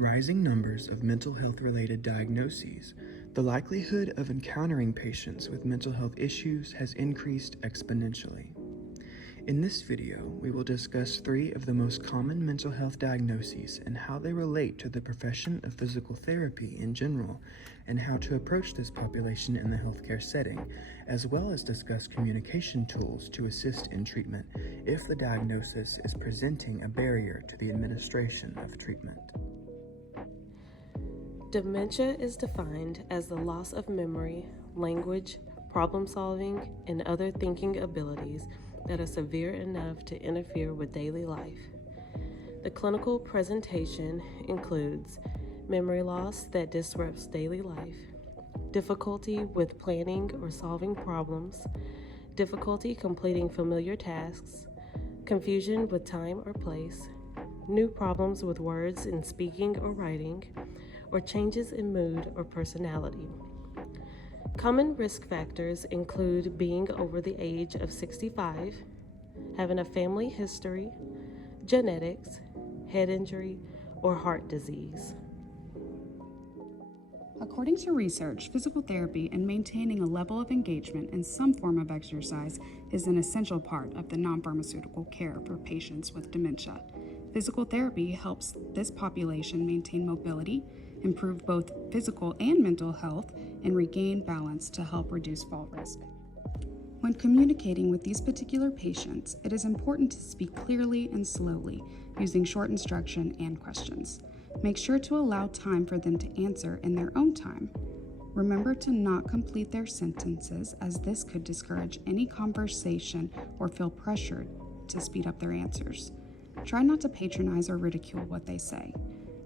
rising numbers of mental health-related diagnoses, the likelihood of encountering patients with mental health issues has increased exponentially. In this video, we will discuss 3 of the most common mental health diagnoses and how they relate to the profession of physical therapy in general, and how to approach this population in the healthcare setting, as well as discuss communication tools to assist in treatment if the diagnosis is presenting a barrier to the administration of treatment. Dementia is defined as the loss of memory, language, problem solving, and other thinking abilities that are severe enough to interfere with daily life. The clinical presentation includes memory loss that disrupts daily life, difficulty with planning or solving problems, difficulty completing familiar tasks, confusion with time or place, new problems with words in speaking or writing, or changes in mood or personality. Common risk factors include being over the age of 65, having a family history, genetics, head injury, or heart disease. According to research, physical therapy and maintaining a level of engagement in some form of exercise is an essential part of the non-pharmaceutical care for patients with dementia. Physical therapy helps this population maintain mobility, improve both physical and mental health, and regain balance to help reduce fall risk. When communicating with these particular patients, it is important to speak clearly and slowly, using short instruction and questions. Make sure to allow time for them to answer in their own time. Remember to not complete their sentences, as this could discourage any conversation or feel pressured to speed up their answers. Try not to patronize or ridicule what they say.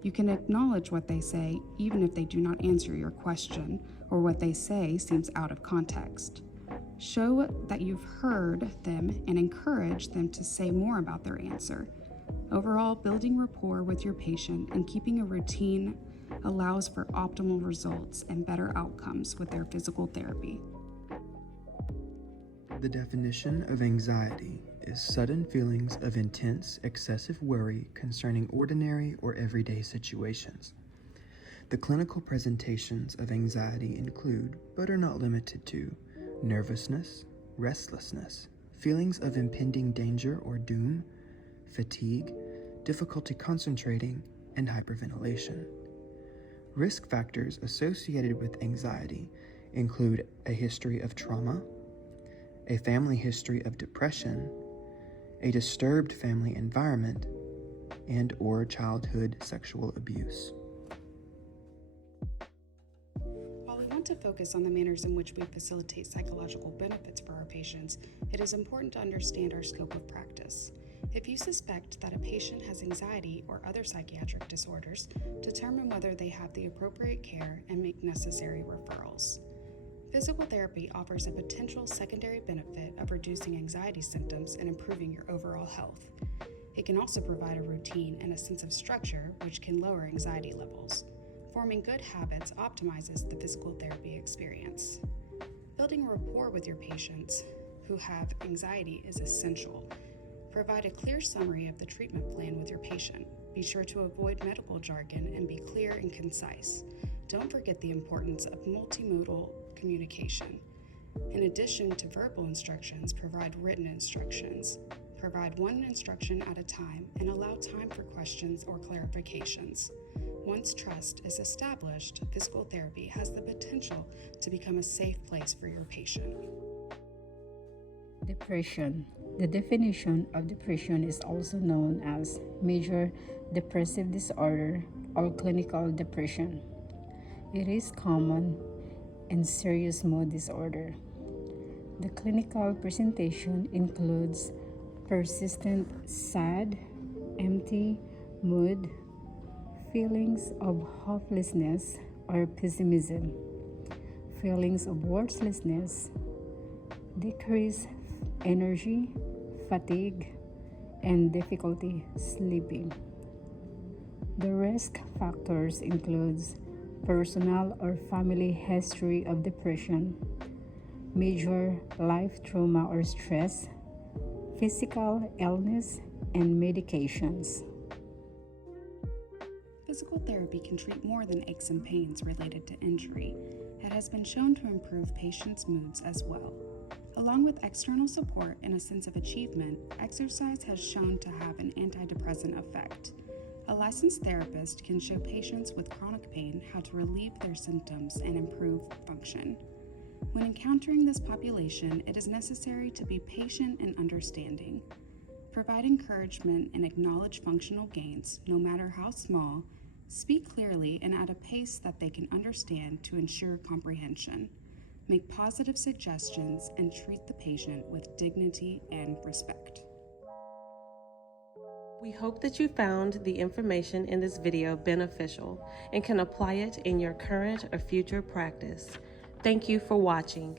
You can acknowledge what they say even if they do not answer your question or what they say seems out of context. Show that you've heard them and encourage them to say more about their answer. Overall, building rapport with your patient and keeping a routine allows for optimal results and better outcomes with their physical therapy. The definition of anxiety is sudden feelings of intense, excessive worry concerning ordinary or everyday situations. The clinical presentations of anxiety include, but are not limited to, nervousness, restlessness, feelings of impending danger or doom, fatigue, difficulty concentrating, and hyperventilation. Risk factors associated with anxiety include a history of trauma, a family history of depression, a disturbed family environment, and/or childhood sexual abuse. While we want to focus on the manners in which we facilitate psychological benefits for our patients, it is important to understand our scope of practice. If you suspect that a patient has anxiety or other psychiatric disorders, determine whether they have the appropriate care and make necessary referrals. Physical therapy offers a potential secondary benefit of reducing anxiety symptoms and improving your overall health. It can also provide a routine and a sense of structure, which can lower anxiety levels. Forming good habits optimizes the physical therapy experience. Building rapport with your patients who have anxiety is essential. Provide a clear summary of the treatment plan with your patient. Be sure to avoid medical jargon and be clear and concise. Don't forget the importance of multimodal communication. In addition to verbal instructions, provide written instructions. Provide one instruction at a time and allow time for questions or clarifications. Once trust is established, physical therapy has the potential to become a safe place for your patient. Depression. The definition of depression is also known as major depressive disorder or clinical depression. It is common and serious mood disorder. The clinical presentation includes persistent sad, empty mood, feelings of hopelessness or pessimism, feelings of worthlessness, decreased energy, fatigue, and difficulty sleeping. The risk factors includes personal or family history of depression, major life trauma or stress, physical illness, and medications. physical therapy can treat more than aches and pains related to injury, it has been shown to improve patients' moods as well. Along with external support and a sense of achievement, exercise has shown to have an antidepressant effect. A licensed therapist can show patients with chronic pain how to relieve their symptoms and improve function. When encountering this population, it is necessary to be patient and understanding. Provide encouragement and acknowledge functional gains, no matter how small. Speak clearly and at a pace that they can understand to ensure comprehension. Make positive suggestions and treat the patient with dignity and respect. We hope that you found the information in this video beneficial and can apply it in your current or future practice. Thank you for watching.